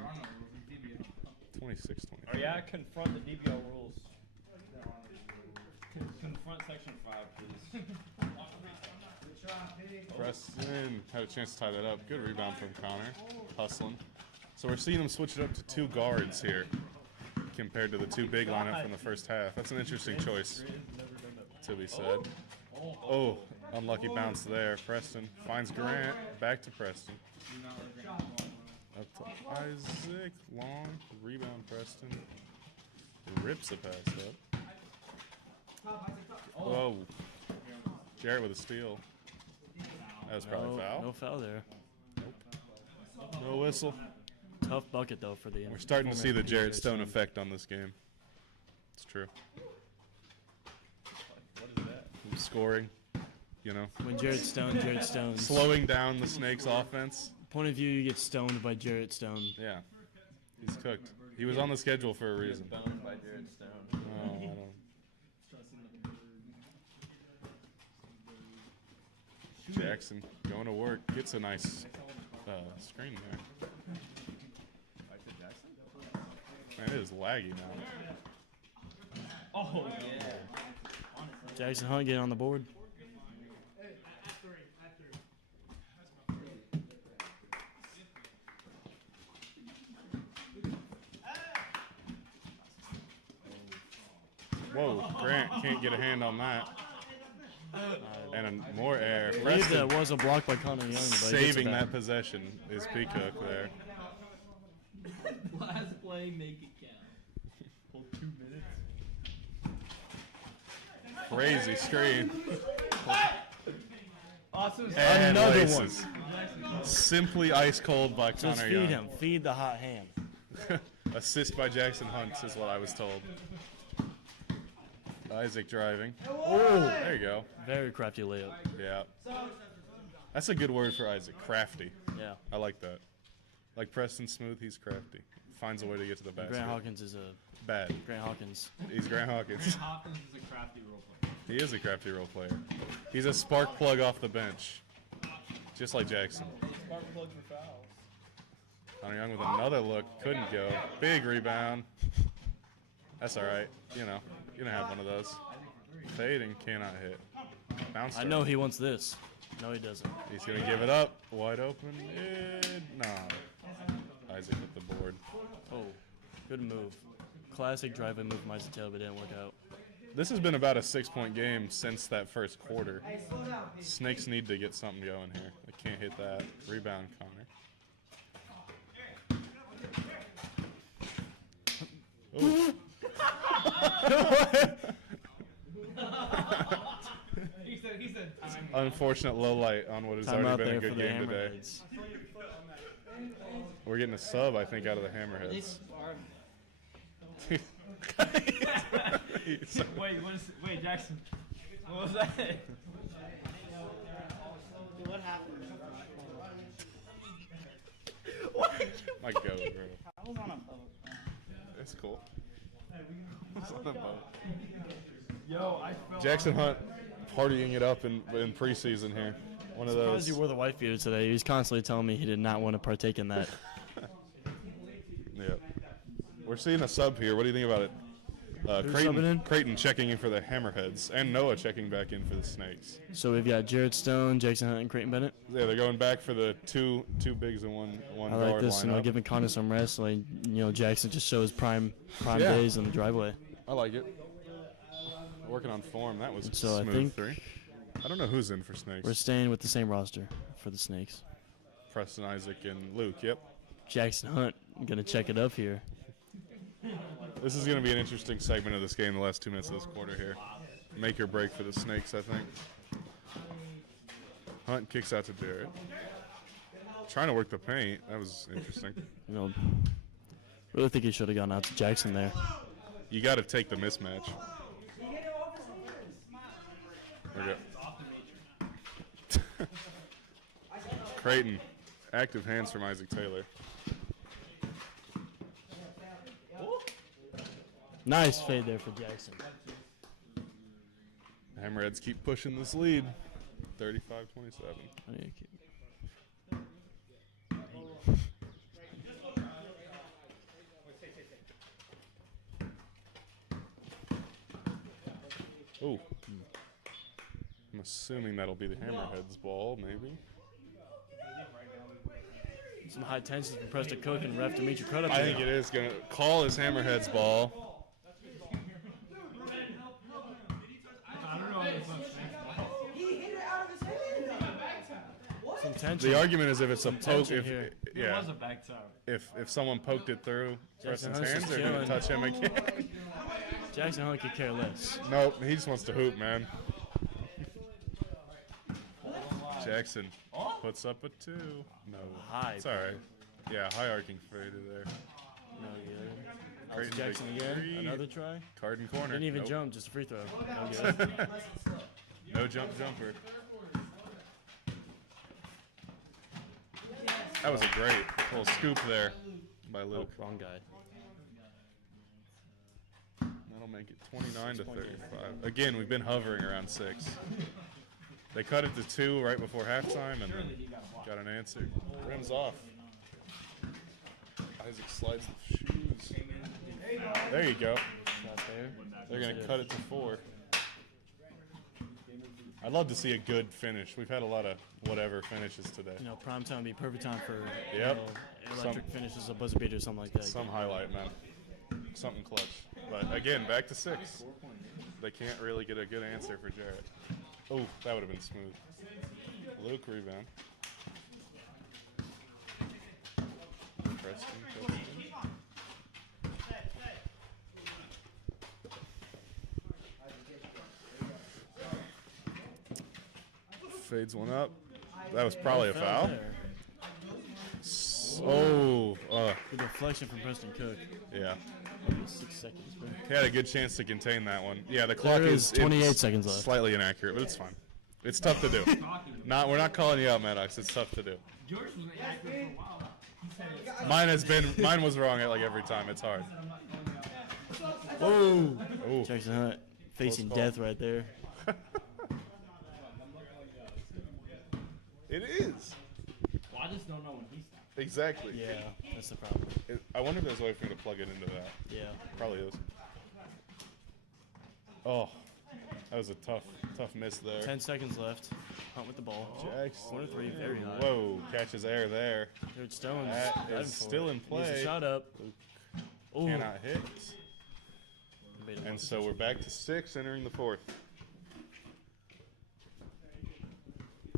26-20. Oh yeah, confront the DBL rules. Confront section 5, please. Preston had a chance to tie that up. Good rebound from Connor. Hustling. So we're seeing them switch it up to 2 guards here compared to the 2 big lineup from the first half. That's an interesting choice to be said. Oh, Unlucky bounce there. Preston finds Grant. Back to Preston. Up to Isaac. Long. Rebound Preston. Rips a pass up. Whoa. Jarrett with a steal. That was probably foul. No foul there. Nope. No whistle. Tough bucket, though, for the We're starting to see the Jarrett Stone effect on this game. It's true. What is that? Scoring, you know. When Jarrett Stone. Slowing down the Snakes' offense. Point of view, you get stoned by Jarrett Stone. Yeah. He's cooked. He was on the schedule for a reason. Stoned by Jared Stone. Oh, I don't. Jackson going to work. Gets a nice screen there. Man, it is laggy now. Oh, yeah. Jackson Hunt getting on the board. Whoa, Grant can't get a hand on that. And more air. I believe that was a block by Connor Young. Saving that possession is Peacock there. Last play, make it count. Hold 2 minutes. Crazy screen. Awesome. And another laces. one. Simply ice cold by Connor Just Young. feed him. Feed the hot ham. Assist by Jackson Hunt is what I was told. Isaac driving. Oh, there you go. Very crafty layup. Yeah. That's a good word for Isaac. Crafty. Yeah. I like that. Like Preston Smooth, he's crafty. Finds a way to get to the basket. Grant Hawkins is Bad. Grant Hawkins. He's Grant Hawkins. Grant Hawkins is a crafty role player. He is a crafty role player. He's a spark plug off the bench. Just like Jackson. Spark plug for fouls. Connor Young with another look. Couldn't go. Big rebound. That's all right. You know, you're going to have one of those. Fading, cannot hit. Bounce. I know he wants this. No, he doesn't. He's going to give it up. Wide open. No. Isaac with the board. Oh, good move. Classic drive-in move from Isaac Taylor, but didn't work out. This has been about a 6-point game since that first quarter. Snakes need to get something going here. They can't hit that. Rebound, Connor. Ooh. He said Unfortunate low light on what has Time out already been a there good for the game today. Hammerheads. We're getting a sub, I think, out of the Hammerheads. Wait, Jackson. What was that? What happened? My goat, bro. I was on a boat. That's cool. It's on a boat. Yo, I felt Jackson Hunt partying it up in preseason here. One of Surprised those. he wore the white beater today. He was constantly telling me he did not want to partake in that. Yeah. We're seeing a sub here. What do you think about it? Who's subbing in? Creighton checking in for the Hammerheads, and Noah checking back in for the Snakes. So we've got Jarrett Stone, Jackson Hunt, and Creighton Bennett. Yeah, they're going back for the two bigs and one I guard like this, lineup. giving Connor some rest. Like, Jackson just shows prime Yeah. days in the driveway. I like it. Working on form. That was So I smooth think three. I don't know who's in for Snakes. we're staying with the same roster for the Snakes. Preston, Isaac, and Luke. Yep. Jackson Hunt gonna check it up here. This is going to be an interesting segment of this game, the last 2 minutes of this quarter here. Make or break for the Snakes, I think. Hunt kicks out to Jarrett. Trying to work the paint. That was interesting. Really think he should have gone out to Jackson there. You got to take the mismatch. There we go. Creighton. Active hands from Isaac Taylor. Nice fade there for Jackson. The Hammerheads keep pushing this lead. 35-27. I need to keep- Ooh. I'm assuming that'll be the Hammerheads ball, maybe. Some high tension from Preston Cook and ref Dimitri Crudup. I think it is going to call his Hammerheads ball. I don't know if it's on Snakes ball. Some tension. The argument is if it's a poke, tension if here. It yeah, was a back toe. if someone poked it through Jackson Preston's Hunt's hands, just they're gonna chilling. touch him again. Jackson Hunt could care less. Nope, he just wants to hoop, man. Jackson puts up a 2. No, High. it's all right. Yeah, high arcing fade there. No good. Creighton Jackson takes again. 3. Another try. Card and corner. Didn't even Nope. jump, just a free throw. No good. No jumper. That was a great little scoop there by Luke. Wrong guy. That'll make it 29 to 35. Again, we've been hovering around 6. They cut it to 2 right before halftime and then got an answer. Rim's off. Isaac slides the shoes. There you go. Not there. They're going to cut it to 4. I'd love to see a good finish. We've had a lot of whatever finishes today. You know, Primetime would be perfect time for Yep. electric finishes, a buzzer beater or something like that. Some highlight, man. Something clutch. But again, back to 6. They can't really get a good answer for Jarrett. Oh, that would have been smooth. Luke rebound. Preston. Fades one up. That was probably a foul. Oh, Good deflection from Preston Cook. yeah. 6 seconds. Bro. He had a good chance to contain that one. Yeah, the clock There is is 28 it's seconds left. Slightly inaccurate, but it's fine. It's tough to do. We're not calling you out, Maddox. It's tough to do. Yours was accurate for a while. Mine was wrong at like every time. It's hard. Oh, Oh, Jackson Hunt facing Close call. death right there. it is. Well, I just don't know when he stopped. Exactly. Yeah, that's the problem. I wonder if there's a way for me to plug it into that. Yeah. Probably is. Oh, that was a tough miss there. 10 seconds left. Hunt with the ball. Jackson. 1 to 3, very high. Whoa, catches air there. Jared Stone's That diving is for still it. in Needs play. a shot up. Ooh. Cannot hit. Made him And look so we're back to 6, entering the 4th.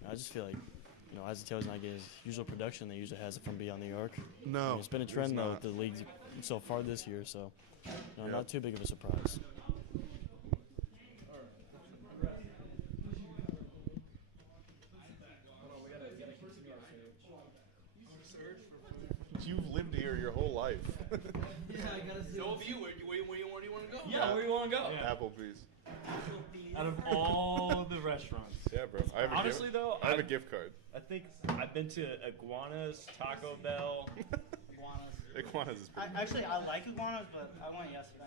I just feel like, you know, Isaac Taylor's not getting his usual production that he usually has from beyond New York. No, It's been a trend, though, with the league so far this year, so not too big of a surprise. You've lived here your whole life. So have you. Where do you want to go? Yeah, where do you want to go? Applebee's. Out of all the restaurants. Yeah, bro. I have Honestly, though, I have a gift card. I think I've been to Iguanas, Taco Bell. Iguanas is pretty. Actually, I like iguanas, but I went yesterday.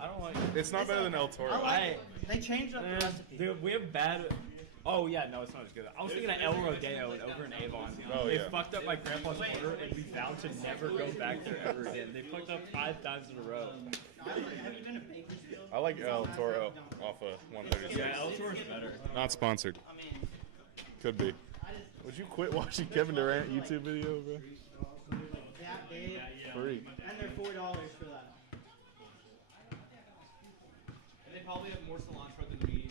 I don't like. It's not better than El Toro. I like it. They changed up the recipe. Dude, we have bad. Oh yeah, no, it's not as good. I was thinking of El Rodeo over in Avon. Oh, They yeah. fucked up my grandpa's order, and we vowed to never go back there ever again. They fucked up 5 times in a row. Have you been to Bakersfield? I like El Toro off of 136. Yeah, El Toro's better. Not sponsored. I mean, Could be. Would you quit watching Kevin Durant YouTube video, bro? that big, Free. and they're $4 for that. And they probably have more cilantro than me.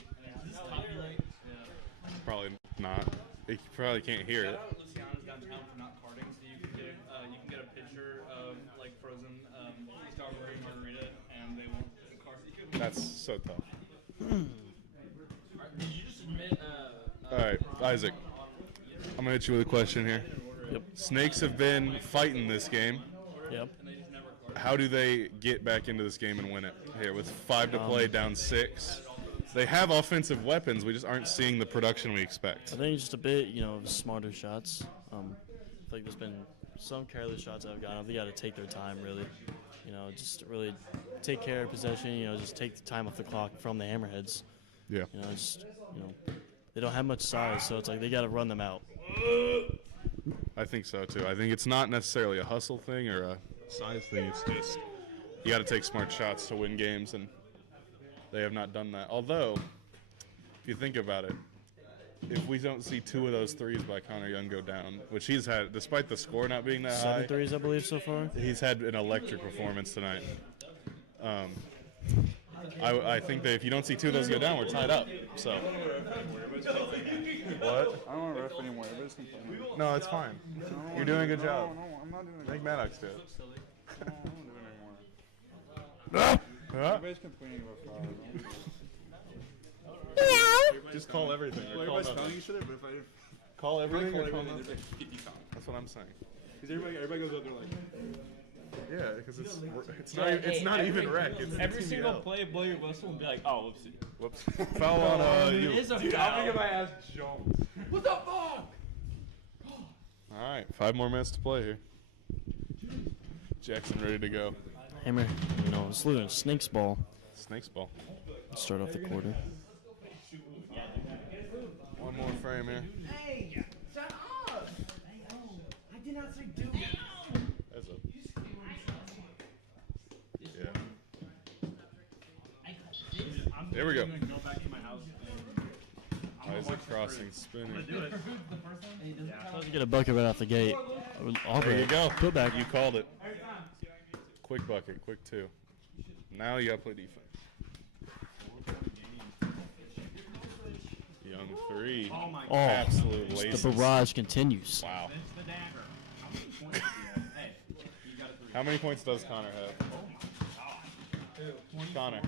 Is this copyright? Yeah. Probably not. You probably can't hear it. Shout out Luciana's downtown for not carding, so you can get a picture of like frozen strawberry margarita, and they won't card you. That's so tough. Did you just admit? All right, Isaac. I'm gonna hit you with a question here. Yep. Snakes have been fighting this game. Yep. How do they get back into this game and win it? Here, with 5 to play, down 6. They have offensive weapons. We just aren't seeing the production we expect. I think just a bit, you know, smarter shots. I feel like there's been some careless shots I've gotten. They got to take their time, really. You know, just really take care of possession. You know, just take the time off the clock from the Hammerheads. Yeah. You know, just they don't have much size, so it's like they got to run them out. I think so too. I think it's not necessarily a hustle thing or a size thing. It's just you got to take smart shots to win games, and they have not done that. Although, if you think about it, if we don't see 2 of those threes by Connor Young go down, which he's had, despite the score not being that 7 high, threes, I believe, so far. he's had an electric performance tonight. I think that if you don't see two of those go down, we're tied up. So. What? I don't want to ref anymore. Everybody's complaining. No, it's fine. You're doing a good job. No, I'm not doing a Make good job. Maddox do it. No, I don't do it anymore. Huh? Everybody's complaining about fouls. Just call everything. Or Well, call everybody's nothing. fouling each other, but if I Call everything call or call everything, nothing. there's like 50 fouls. That's what I'm saying. Because everybody goes out there like, Yeah, because it's not even rec. It's Every TBL. single play, blow your whistle and be like, oh, whoopsie. Whoops. Foul on you. It is a dude, foul. I'm thinking my ass jumped. What the fuck? All right, 5 more minutes to play here. Jackson ready to go. Hammer, you know, it's literally Snake's ball. Snake's ball. Start off the quarter. One more frame here. Hey, shut up! I did not say do it. That's a. Yeah. There we go. Isaac crossing, spinning. Supposed to get a bucket right off the gate. There you go. Put back. You called it. Quick bucket, quick 2. Now you gotta play defense. Young 3. Oh, Absolute the laces. barrage continues. Wow. How many points does Connor have? Connor.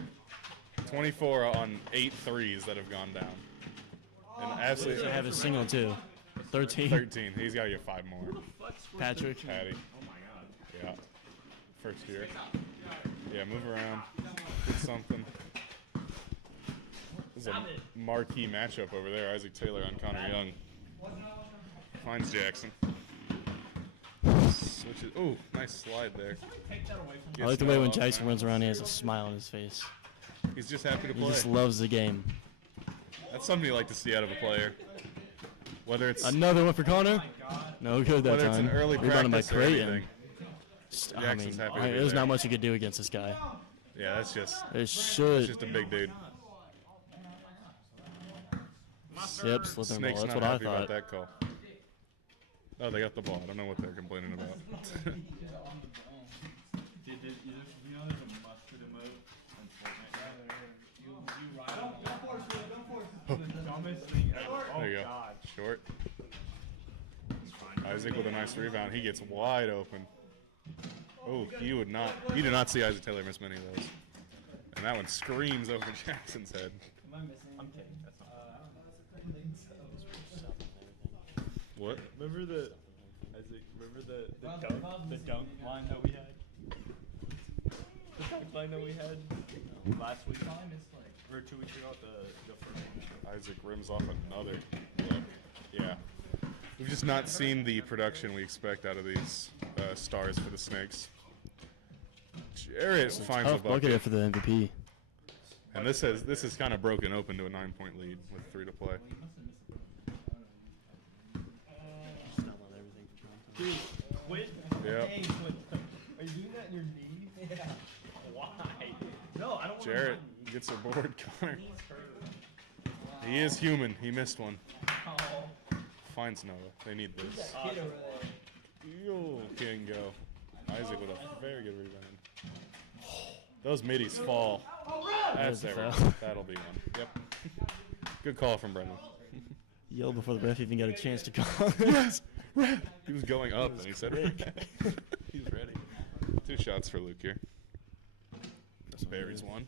24 on 8 threes that have gone down. And absolutely. I have a single too. 13. 13. He's got to get 5 more. Patrick. Patty. Yeah. First year. Yeah, move around. Get something. This is a marquee matchup over there. Isaac Taylor on Connor Young. Finds Jackson. Switches. Ooh, nice slide there. I like the way when Jackson runs around, he has a smile on his face. He's just happy to He play. just loves the game. That's something you like to see out of a player. Whether it's Another one for Connor. No good that whether time. it's an early Rebounded by practice or Creighton. anything. I Jackson's mean, happy to be there's there. not much you could do against this guy. Yeah, that's just. It It's should. just a big dude. Yep, slipping ball. Snake's That's not what I happy about thought. that call. Oh, they got the ball. I don't know what they're complaining about. Dude, you know there's a mustard emote on Fortnite, Dumbest thing ever. There you go. Short. Isaac with a nice rebound. He gets wide open. Oh, you did not see Isaac Taylor miss many of those. And that one screams over Jackson's head. I'm kidding. That's not. What? Remember the dunk line that we had? The dunk line that we had last week, or 2 weeks ago, the first one. Isaac rims off another look. Yeah. We've just not seen the production we expect out of these stars for the Snakes. Jarrett finds a Tough bucket. bucket for the MVP. And this is kind of broken open to a 9-point lead with 3 to play. Dude, quit. Yep. Hey, quit. Are you doing that in your knee? Yeah. Why? No, I don't want Jarrett gets a board, Connor. He is human. He missed one. Finds Noah. They need this. Yo, can go. Isaac with a very good rebound. Those middies fall. That's there. That'll be one. Yep. Good call from Brendan. Yelled before the ref even got a chance to call. Yes! He was going up and he said he's ready. 2 shots for Luke here. This buries one.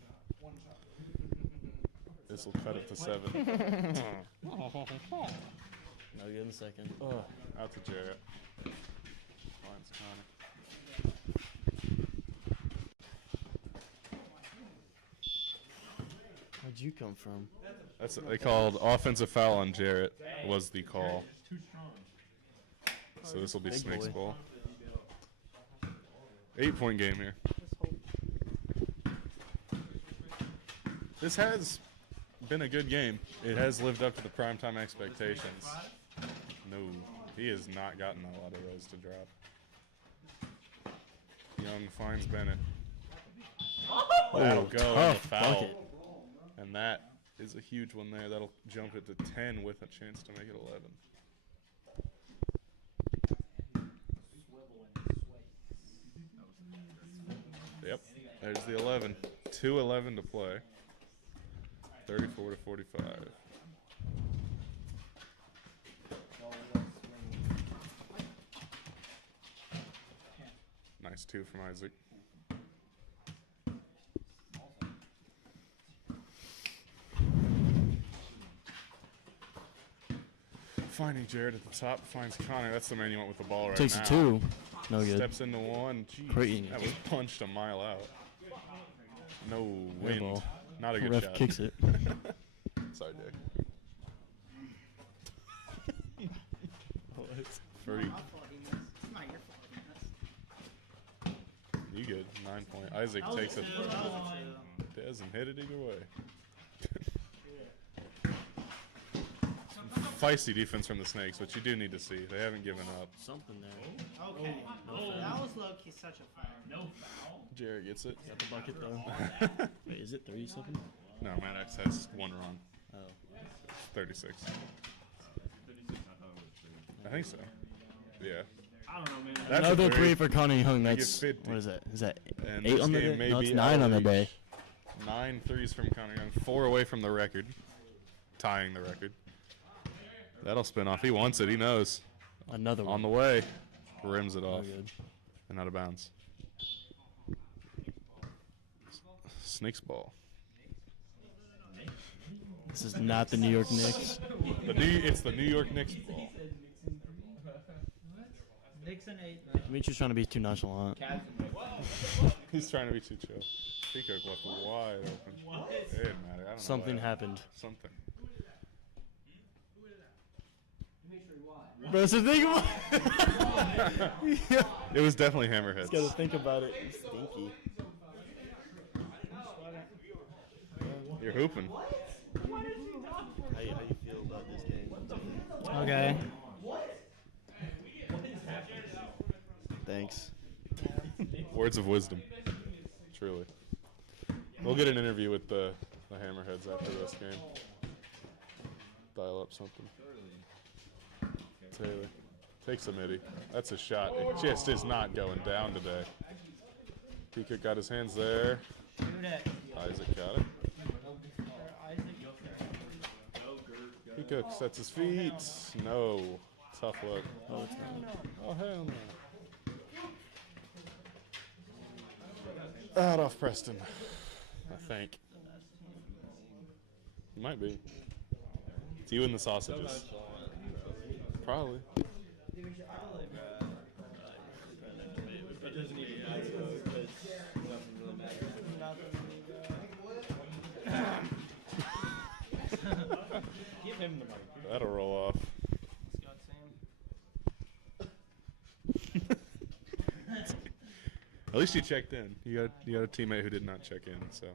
This will cut it to 7. No good in the second. Oh, out to Jarrett. Finds Connor. Where'd you come from? That's what they called offensive foul on Jarrett was the call. So this will be Big Snake's boy. ball. 8-point game here. This has been a good game. It has lived up to the primetime expectations. No, he has not gotten a lot of those to drop. Young finds Bennett. That'll go on the foul. bucket. And that is a huge one there. That'll jump it to 10 with a chance to make it 11. Yep, there's the 11. 2:11 to play. 34 to 45. Nice 2 from Isaac. Finding Jared at the top, finds Connor. That's the man you want with the ball right Takes now. a 2. No good. Steps into 1. Jeez, Creighton. that was punched a mile out. No Good wind. ball. Not a good Ref shot. kicks it. Sorry, Jake. Free. You good. 9 point. Isaac takes it. Doesn't hit it either way. Feisty defense from the Snakes, which you do need to see. They haven't given up. Something there. Okay. That was low-key such a foul. No foul. Jared gets it. Got the bucket though. Wait, is it 37? No, Maddox has 1 wrong. Oh. 36. I think so. Yeah. I don't know, man. That's Another a 3 for Connor Young. He That's, gets 50. what is that? Is that And 8 this on the game day? may No, it's be 9 on the out of day. reach. 9 threes from Connor Young. 4 away from the record. Tying the record. That'll spin off. He wants it. He knows. Another one. On the way. Rims it off. good. And out of bounds. Snakes ball. This is not the New York Knicks. It's the New York Knicks ball. Nixon 8. Dimitri's trying to be too nonchalant. He's trying to be too chill. Peacock left wide open. It didn't matter. I don't know Something why. happened. Something. Bro, so think about It was definitely Hammerheads. Gotta think about it. Stinky. You're hooping. How you feel about this game? Okay. Thanks. Words of wisdom. Truly. We'll get an interview with the Hammerheads after this game. Dial up something. Taylor takes a midi. That's a shot. It just is not going down today. Peacock got his hands there. Isaac got it. Peacock sets his feet. No. Tough look. Oh, it's not. Oh, hell no. Out off Preston. I think. It might be. It's you and the sausages. Probably. Give him the mic. That'll roll off. At least you checked in. You got a teammate who did not check in, so.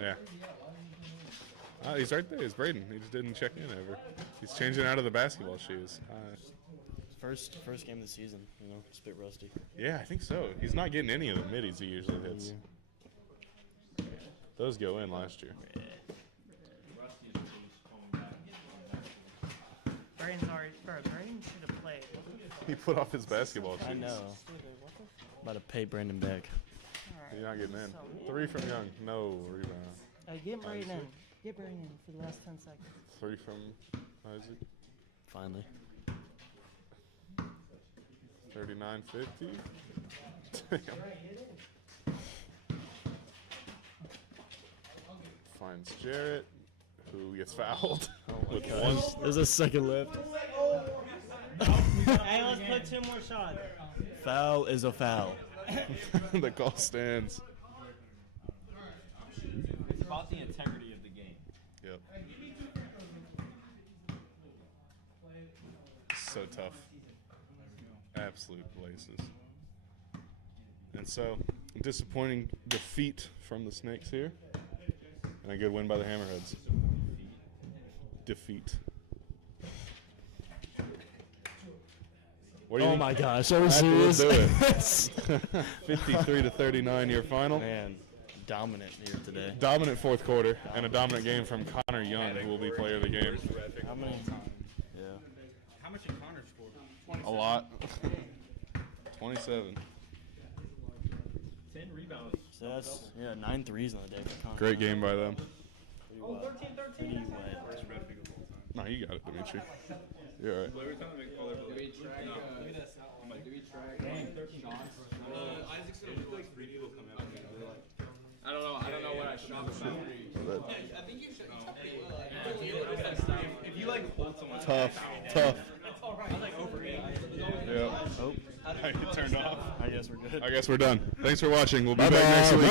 Yeah. He's right there. He's Braden. He just didn't check in ever. He's changing out of the basketball shoes. First game of the season, you know, just a bit rusty. Yeah, I think so. He's not getting any of the middies he usually hits. Those go in last year. Braden's already. Bro, Braden should have played. He put off his basketball shoes. I know. About to pay Brandon back. You're not getting in. 3 from Young. No rebound. Get Braden in. Get Braden in for the last 10 seconds. 3 from Isaac. Finally. 39-50. Finds Jarrett, who gets fouled with one. There's a second left. Hey, let's put 2 more shots. Foul is a foul. The call stands. It's about the integrity of the game. Yep. So tough. Absolute places. And so, disappointing defeat from the Snakes here. And a good win by the Hammerheads. Defeat. What do you Oh think? my gosh, are we Happy to serious? do it. 53-39 your final. Man, dominant here today. Dominant fourth quarter and a dominant game from Connor Young, who will be player of the game. How many? Yeah. How much did Connor score? A lot. 27. 10 rebounds. So that's 9 threes on the day for Connor. Great game by them. Oh, 13. Pretty wet. No, you got it, Dimitri. You're all right. I don't know what I shot about. I think you should. If you like hold someone. Tough. That's all right. I was like over 8. Yeah. Oh, It turned off. I guess we're good. I guess we're done. Thanks for watching. We'll be Bye-bye. back next week.